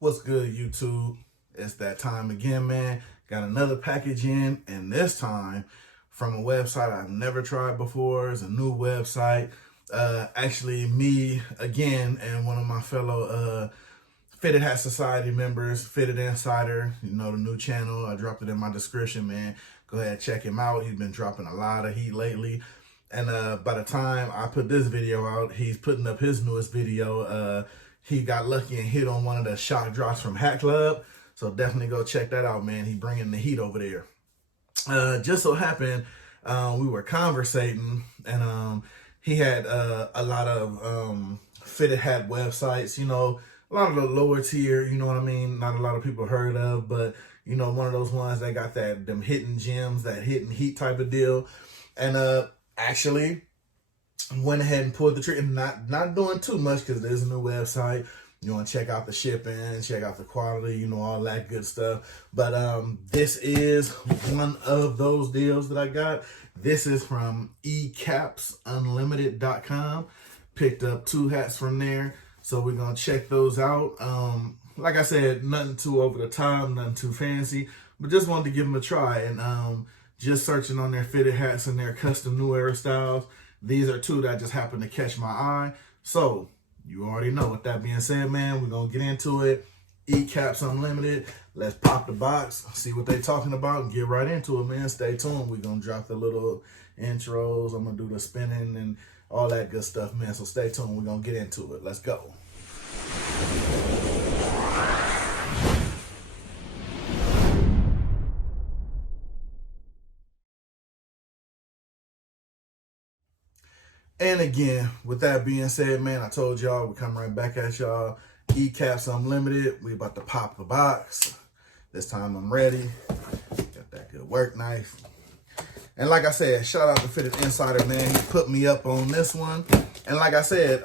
What's good, YouTube? It's that time again, man. Got another package in, and this time from a website I've never tried before. It's a new website. Actually, me again and one of my fellow Fitted Hat Society members, Fitted Insider, you know, the new channel. I dropped it in my description, man. Go ahead, check him out. He's been dropping a lot of heat lately. And by the time I put this video out, he's putting up his newest video. He got lucky and hit on one of the shock drops from Hat Club. So definitely go check that out, man. He bringing the heat over there. Just so happened, we were conversating, and he had a lot of fitted hat websites, you know, a lot of the lower tier, you know what I mean? Not a lot of people heard of, but, you know, one of those ones that got them hidden gems, that hidden heat type of deal. And actually went ahead and pulled the trigger. Not doing too much because there's a new website. You want to check out the shipping, check out the quality, you know, all that good stuff. But this is one of those deals that I got. This is from ecapsunlimited.com. Picked up 2 hats from there. So we're going to check those out. Like I said, nothing too over the top, nothing too fancy, but just wanted to give them a try. And just searching on their fitted hats and their custom new era styles. These are 2 that just happened to catch my eye. So you already know. With that being said, man, we're going to get into it. Ecaps Unlimited. Let's pop the box, see what they're talking about, and get right into it, man. Stay tuned. We're going to drop the little intros. I'm going to do the spinning and all that good stuff, man. So stay tuned. We're going to get into it. Let's go. And again, with that being said, man, I told y'all we come right back at y'all. Ecaps Unlimited. We about to pop the box. This time I'm ready. Got that good work knife. And like I said, shout out to Fitted Insider, man. He put me up on this one. And like I said,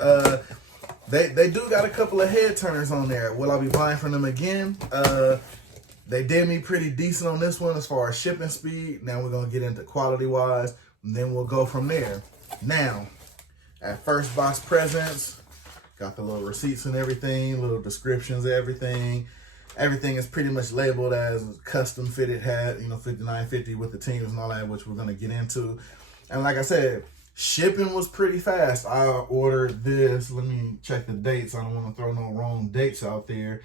they do got a couple of head turners on there. Will I be buying from them again? They did me pretty decent on this one as far as shipping speed. Now we're going to get into quality-wise, and then we'll go from there. Now, at first box presents, got the little receipts and everything, little descriptions of everything. Everything is pretty much labeled as custom fitted hat, you know, 5950 with the teams and all that, which we're going to get into. And like I said, shipping was pretty fast. I ordered this. Let me check the dates. I don't want to throw no wrong dates out there.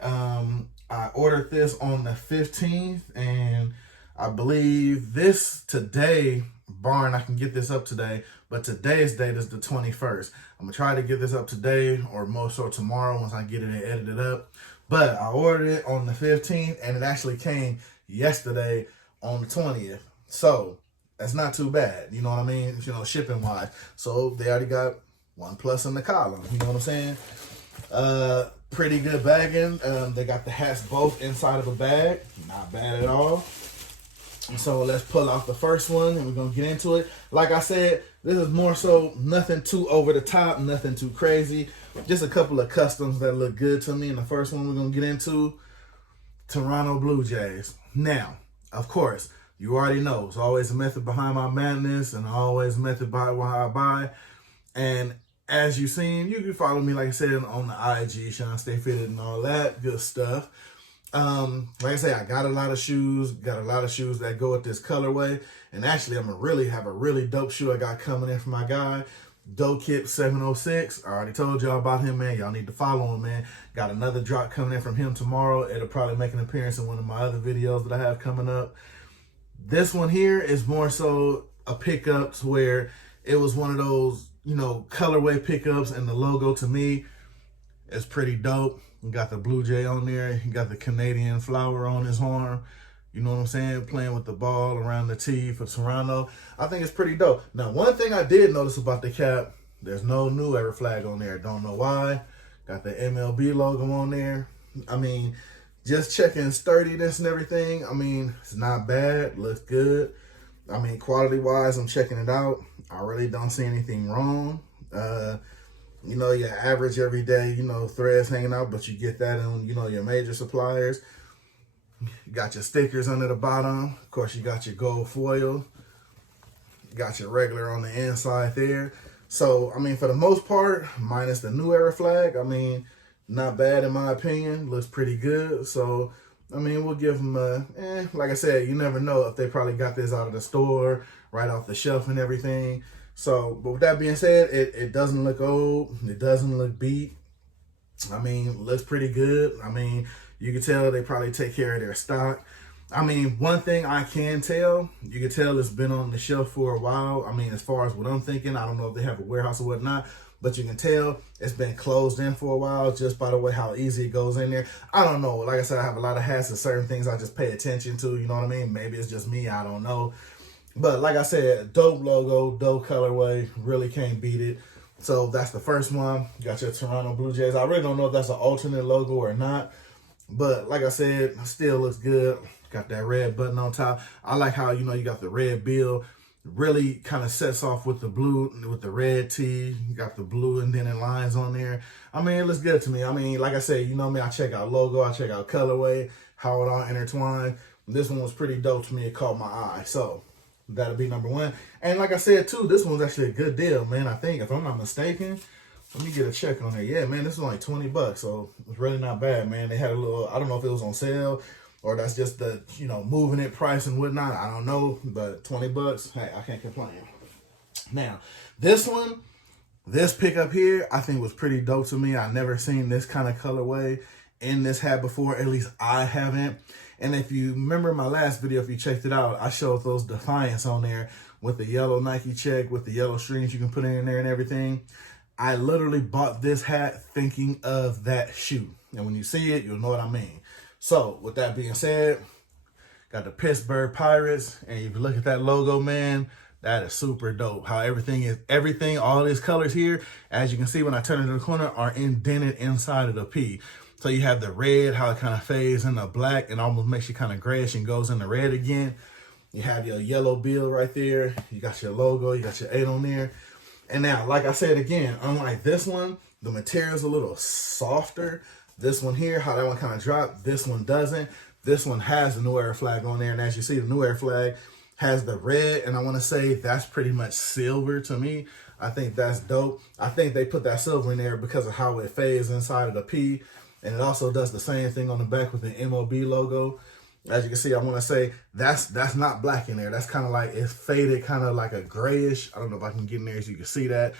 I ordered this on the 15th, and I believe this today, barring I can get this up today, but today's date is the 21st. I'm going to try to get this up today or more so tomorrow once I get it and edit it up. But I ordered it on the 15th, and it actually came yesterday on the 20th. So that's not too bad, you know what I mean? You know, shipping wise. So they already got 1 plus in the column, you know what I'm saying? Pretty good bagging. They got the hats both inside of a bag. Not bad at all. So let's pull out the first one, and we're going to get into it. Like I said, this is more so nothing too over the top, nothing too crazy. Just a couple of customs that look good to me. And the first one we're going to get into, Toronto Blue Jays. Now, of course, you already know, there's always a method behind my madness and always a method by why I buy. And as you've seen, you can follow me, like I said, on the IG, Shawn.Stay.Fitted and all that good stuff. Like I say, I got a lot of shoes that go with this colorway. And actually, I'm gonna have a really dope shoe I got coming in from my guy, Dokip 706. I already told y'all about him, man. Y'all need to follow him, man. Got another drop coming in from him tomorrow. It'll probably make an appearance in one of my other videos that I have coming up. This one here is more so a pickup to where it was one of those, you know, colorway pickups, and the logo to me is pretty dope. You got the Blue Jay on there. You got the Canadian flower on his arm. You know what I'm saying? Playing with the ball around the tee for Toronto. I think it's pretty dope. Now, one thing I did notice about the cap, there's no new era flag on there. Don't know why. Got the MLB logo on there. I mean, just checking sturdiness and everything. I mean, it's not bad. Looks good. I mean, quality-wise, I'm checking it out. I really don't see anything wrong. You know, your average everyday, you know, threads hanging out, but you get that on, you know, your major suppliers. You got your stickers under the bottom. Of course, you got your gold foil. You got your regular on the inside there. So, I mean, for the most part, minus the new era flag, I mean, not bad in my opinion. Looks pretty good. So, I mean, we'll give them a, like I said, you never know if they probably got this out of the store, right off the shelf and everything. So, but with that being said, it doesn't look old. It doesn't look beat. I mean, looks pretty good. I mean, you can tell they probably take care of their stock. I mean, one thing I can tell, you can tell it's been on the shelf for a while. I mean, as far as what I'm thinking, I don't know if they have a warehouse or whatnot, but you can tell it's been closed in for a while just by the way how easy it goes in there. I don't know. Like I said, I have a lot of hats and certain things I just pay attention to, you know what I mean? Maybe it's just me, I don't know. But like I said, dope logo, dope colorway, really can't beat it. So that's the first one. You got your Toronto Blue Jays. I really don't know if that's an alternate logo or not. But like I said, still looks good. Got that red button on top. I like how, you know, you got the red bill. Really kind of sets off with the blue, with the red tee. You got the blue and then in lines on there. I mean, it looks good to me. I mean, like I said, you know me, I check out logo, I check out colorway, how it all intertwined. This one was pretty dope to me. It caught my eye. So that'll be number one. And like I said, too, this one's actually a good deal, man. I think, if I'm not mistaken, let me get a check on there. Yeah, man, this was like 20 bucks. So it's really not bad, man. They had a little, I don't know if it was on sale or that's just the, you know, moving it price and whatnot. I don't know, but 20 bucks, hey, I can't complain. Now, this one, this pickup here, I think was pretty dope to me. I never seen this kind of colorway in this hat before. At least I haven't. And if you remember my last video, if you checked it out, I showed those Defiance on there with the yellow Nike check, with the yellow strings you can put in there and everything. I literally bought this hat thinking of that shoe. And when you see it, you'll know what I mean. So, with that being said, got the Pittsburgh Pirates. And if you look at that logo, man, that is super dope. How everything, all these colors here, as you can see when I turn it in the corner, are indented inside of the P. So you have the red, how it kind of fades in the black and almost makes you kind of grayish and goes into red again. You have your yellow bill right there. You got your logo, you got your 8 on there. And now, like I said again, unlike this one, the material's a little softer. This one here, how that one kind of dropped, this one doesn't. This one has the New Era flag on there. And as you see, the New Era flag has the red. And I want to say that's pretty much silver to me. I think that's dope. I think they put that silver in there because of how it fades inside of the P. And it also does the same thing on the back with the MOB logo. As you can see, I want to say that's not black in there. That's kind of like, it's faded kind of like a grayish. I don't know if I can get in there so you can see that.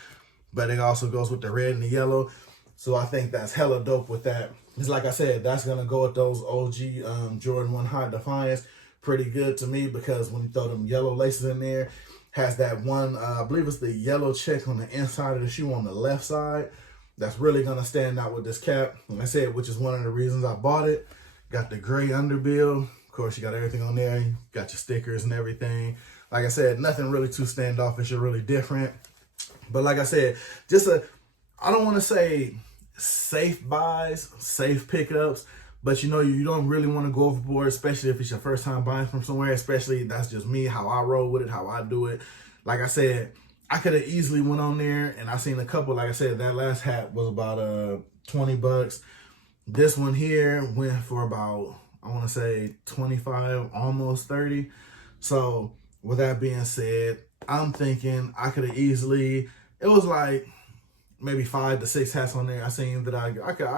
But it also goes with the red and the yellow. So I think that's hella dope with that. It's like I said, that's going to go with those OG Jordan 1 High Defiance. Pretty good to me because when you throw them yellow laces in there, has that one, I believe it's the yellow check on the inside of the shoe on the left side. That's really going to stand out with this cap. Like I said, which is one of the reasons I bought it. Got the gray underbill. Of course, you got everything on there. You got your stickers and everything. Like I said, nothing really too standoffish or really different. But like I said, just I don't want to say safe buys, safe pickups. But you know, you don't really want to go overboard, especially if it's your first time buying from somewhere. Especially, that's just me, how I roll with it, how I do it. Like I said, I could have easily went on there and I seen a couple. Like I said, that last hat was about 20 bucks. This one here went for about, I want to say 25, almost 30. So with that being said, I'm thinking I could have easily, it was like maybe 5 to 6 hats on there. I seen that I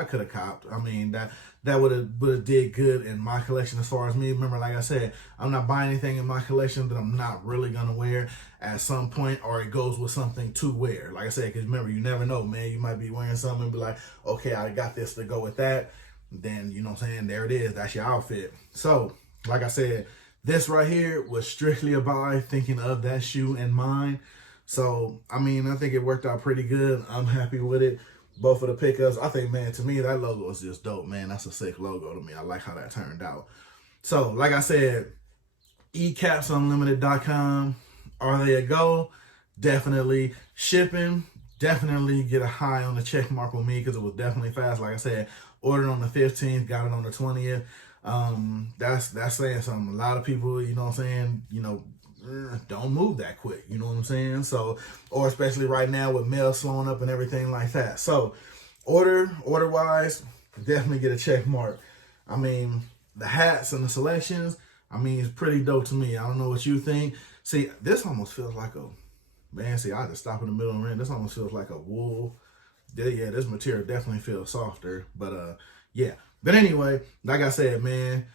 could have copped. I mean, that would have did good in my collection as far as me. Remember, like I said, I'm not buying anything in my collection that I'm not really gonna wear at some point, or it goes with something to wear. Like I said, because remember, you never know, man. You might be wearing something and be like, okay, I got this to go with that. Then, you know what I'm saying, there it is. That's your outfit. So, like I said, this right here was strictly a buy, thinking of that shoe in mind. So, I mean, I think it worked out pretty good. I'm happy with it. Both of the pickups. I think, man, to me, that logo is just dope, man. That's a sick logo to me. I like how that turned out. So, like I said, ecapsunlimited.com. Are they a go? Definitely. Shipping, definitely get a high on the check mark with me because it was definitely fast. Like I said, ordered on the 15th, got it on the 20th. That's saying something. A lot of people, you know what I'm saying, you know, don't move that quick, you know what I'm saying? So, or especially right now with mail slowing up and everything like that. So, order wise, definitely get a check mark. I mean, the hats and the selections, I mean, it's pretty dope to me. I don't know what you think. See, this almost feels like a, man, see, I just stop in the middle of the ring. This almost feels like a wool yeah, this material definitely feels softer. But yeah. But anyway, like I said, man,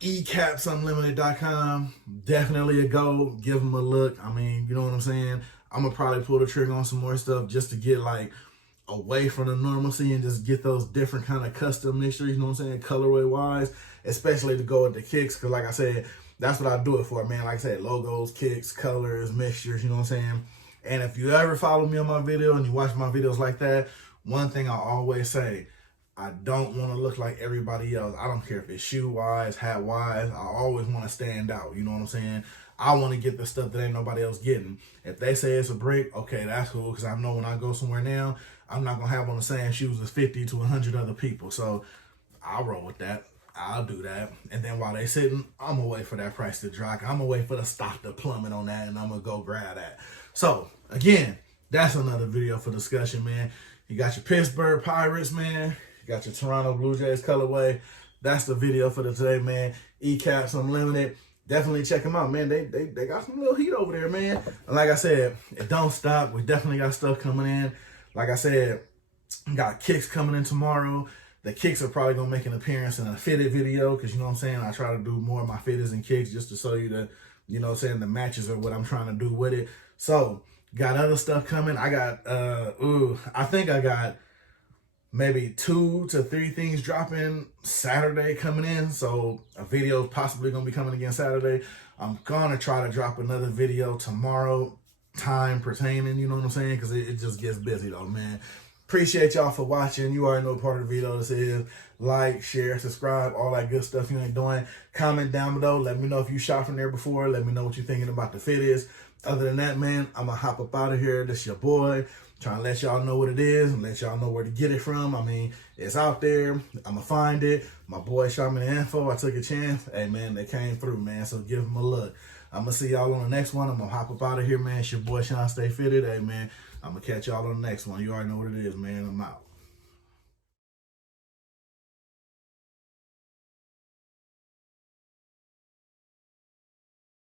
ecapsunlimited.com, definitely a go. Give them a look. I mean, you know what I'm saying? I'm gonna probably pull the trigger on some more stuff just to get like away from the normalcy and just get those different kind of custom mixtures, you know what I'm saying, colorway wise, especially to go with the kicks, because like I said, that's what I do it for, man. Like I said, logos, kicks, colors, mixtures, you know what I'm saying. And if you ever follow me on my video and you watch my videos like that, one thing I always say, I don't want to look like everybody else. I don't care if it's shoe wise, hat wise. I always want to stand out. You know what I'm saying? I want to get the stuff that ain't nobody else getting. If they say it's a brick, okay, that's cool. Because I know when I go somewhere now, I'm not going to have on the same shoes as 50 to 100 other people. So I'll roll with that. I'll do that. And then while they sitting, I'm going to wait for that price to drop. I'm going to wait for the stock to plummet on that. And I'm going to go grab that. So again, that's another video for discussion, man. You got your Pittsburgh Pirates, man. You got your Toronto Blue Jays colorway. That's the video for today, man. eCaps Unlimited. Definitely check them out, man. They got some little heat over there, man. And like I said, it don't stop. We definitely got stuff coming in. Like I said, got kicks coming in tomorrow. The kicks are probably going to make an appearance in a fitted video because, you know what I'm saying, I try to do more of my fitteds and kicks just to show you the, you know what I'm saying, the matches or what I'm trying to do with it. So, got other stuff coming. I got, I think I got maybe 2 to 3 things dropping Saturday coming in. So a video possibly going to be coming again Saturday. I'm going to try to drop another video tomorrow, time pertaining, you know what I'm saying? Because it just gets busy though, man. Appreciate y'all for watching. You already know what part of the video this is. Like, share, subscribe, all that good stuff you ain't doing. Comment down below. Let me know if you shot from there before. Let me know what you're thinking about the fit is. Other than that, man, I'm going to hop up out of here. This your boy. Trying to let y'all know what it is and let y'all know where to get it from. I mean, it's out there. I'm going to find it. My boy shot me the info. I took a chance. Hey, man, they came through, man. So give them a look. I'm going to see y'all on the next one. I'm going to hop up out of here, man. It's your boy, Shawn.Stay.Fitted. Hey, man, I'm going to catch y'all on the next one. You already know what it is, man. I'm out.